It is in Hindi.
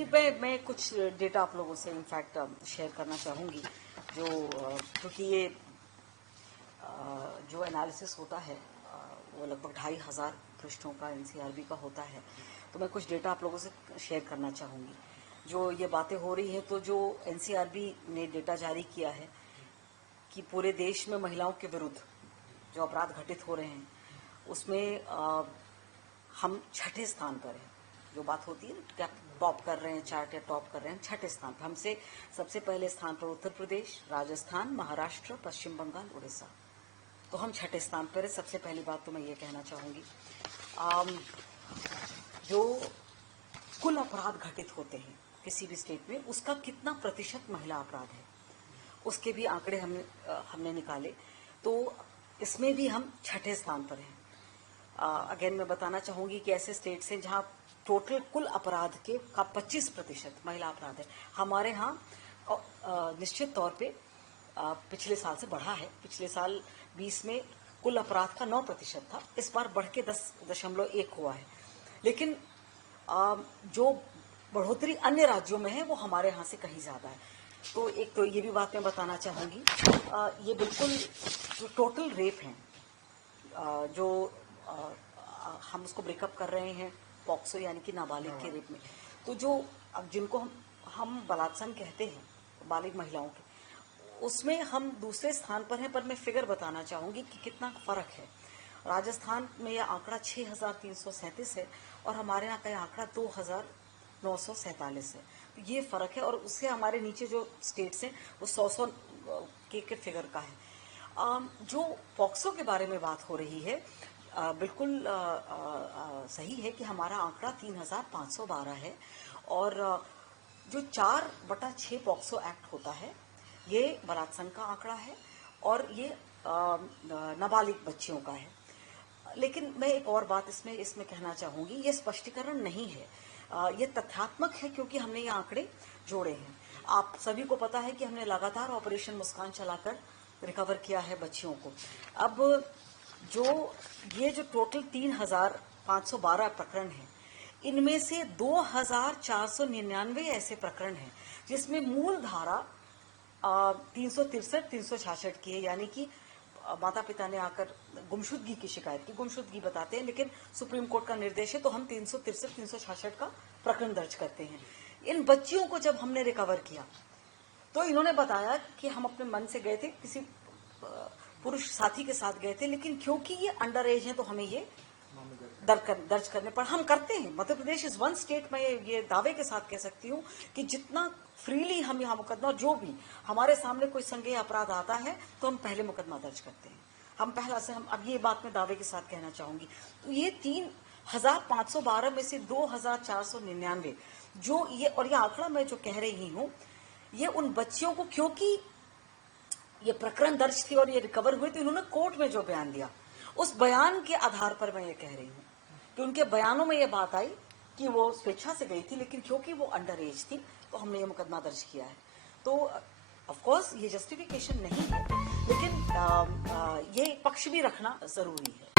जी, मैं कुछ डेटा आप लोगों से इनफैक्ट शेयर करना चाहूँगी जो क्योंकि ये जो एनालिसिस होता है वो लगभग 2500 पृष्ठों का एनसीआरबी का होता है। तो मैं कुछ डेटा आप लोगों से शेयर करना चाहूँगी। जो ये बातें हो रही हैं, तो जो एनसीआरबी ने डेटा जारी किया है कि पूरे देश में महिलाओं के विरुद्ध जो अपराध घटित हो रहे हैं उसमें हम छठे स्थान पर हैं। जो बात होती है क्या टॉप कर रहे हैं चार्ट या टॉप कर रहे हैं, छठे स्थान पर। हमसे सबसे पहले स्थान पर उत्तर प्रदेश, राजस्थान, महाराष्ट्र, पश्चिम बंगाल, उड़ीसा। तो हम छठे स्थान पर है। सबसे पहली बात तो मैं ये कहना चाहूँगी जो कुल अपराध घटित होते हैं किसी भी स्टेट में, उसका कितना प्रतिशत महिला अपराध है, उसके भी आंकड़े हमने निकाले। तो इसमें भी हम छठे स्थान पर हैं। अगेन मैं बताना चाहूँगी कि ऐसे स्टेट्स हैं जहाँ टोटल कुल अपराध के का 25% महिला अपराध है। हमारे यहाँ निश्चित तौर पे पिछले साल से बढ़ा है। पिछले साल 20 में कुल अपराध का 9% था, इस बार बढ़ के 10.1 हुआ है। लेकिन जो बढ़ोतरी अन्य राज्यों में है वो हमारे यहाँ से कहीं ज़्यादा है। तो एक तो ये भी बात मैं बताना चाहूँगी, ये बिल्कुल जो टोटल रेप हैं जो हम उसको ब्रेकअप कर रहे हैं पॉक्सो यानी कि नाबालिग के रेप में, तो जो अब जिनको हम बलात्संग कहते हैं बालिग महिलाओं के, उसमें हम दूसरे स्थान पर हैं। पर मैं फिगर बताना चाहूँगी कि कितना फ़र्क है। राजस्थान में यह आंकड़ा 6337 है और हमारे यहाँ का आंकड़ा 2947 है। तो ये फ़र्क है। और उससे हमारे नीचे जो स्टेट्स हैं वो 100 के फिगर का है। जो पॉक्सो के बारे में बात हो रही है, बिल्कुल सही है कि हमारा आंकड़ा 3512 है। और जो 4/6 पॉक्सो एक्ट होता है ये बलात्संग का आंकड़ा है और ये नाबालिग बच्चियों का है। लेकिन मैं एक और बात इसमें कहना चाहूँगी, ये स्पष्टीकरण नहीं है, ये तथ्यात्मक है क्योंकि हमने ये आंकड़े जोड़े हैं। आप सभी को पता है कि हमने लगातार ऑपरेशन मुस्कान चलाकर रिकवर किया है बच्चियों को। अब ये जो टोटल 3512 प्रकरण हैं, इनमें से 2499 ऐसे प्रकरण हैं जिसमें मूल धारा 363, 366 की है। यानी कि माता पिता ने आकर गुमशुदगी की शिकायत की, गुमशुदगी बताते हैं, लेकिन सुप्रीम कोर्ट का निर्देश है तो हम 363, 366 का प्रकरण दर्ज करते हैं। इन बच्चियों को जब हमने रिकवर किया तो इन्होंने बताया कि हम अपने मन से गए थे, किसी पुरुष साथी के साथ गए थे, लेकिन क्योंकि ये अंडर एज है तो हमें ये दर्ज करने पर हम करते हैं। Madhya Pradesh is one state, मैं ये दावे के साथ कह सकती हूँ कि जितना फ्रीली हम यहाँ मुकदमा, जो भी हमारे सामने कोई संज्ञेय अपराध आता है तो हम पहले मुकदमा दर्ज करते हैं। हम पहला से हम अब ये बात मैं दावे के साथ कहना चाहूंगी। तो ये 3512 में से 2499 जो ये, और ये आंकड़ा मैं जो कह रही हूँ ये उन बच्चियों को, क्योंकि ये प्रकरण दर्ज थी और ये रिकवर हुए, तो इन्होंने कोर्ट में जो बयान दिया उस बयान के आधार पर मैं ये कह रही हूँ कि उनके बयानों में ये बात आई कि वो स्वेच्छा से गई थी, लेकिन क्योंकि वो अंडर एज थी तो हमने ये मुकदमा दर्ज किया है। तो ऑफ कोर्स ये जस्टिफिकेशन नहीं है, लेकिन ये पक्ष भी रखना जरूरी है।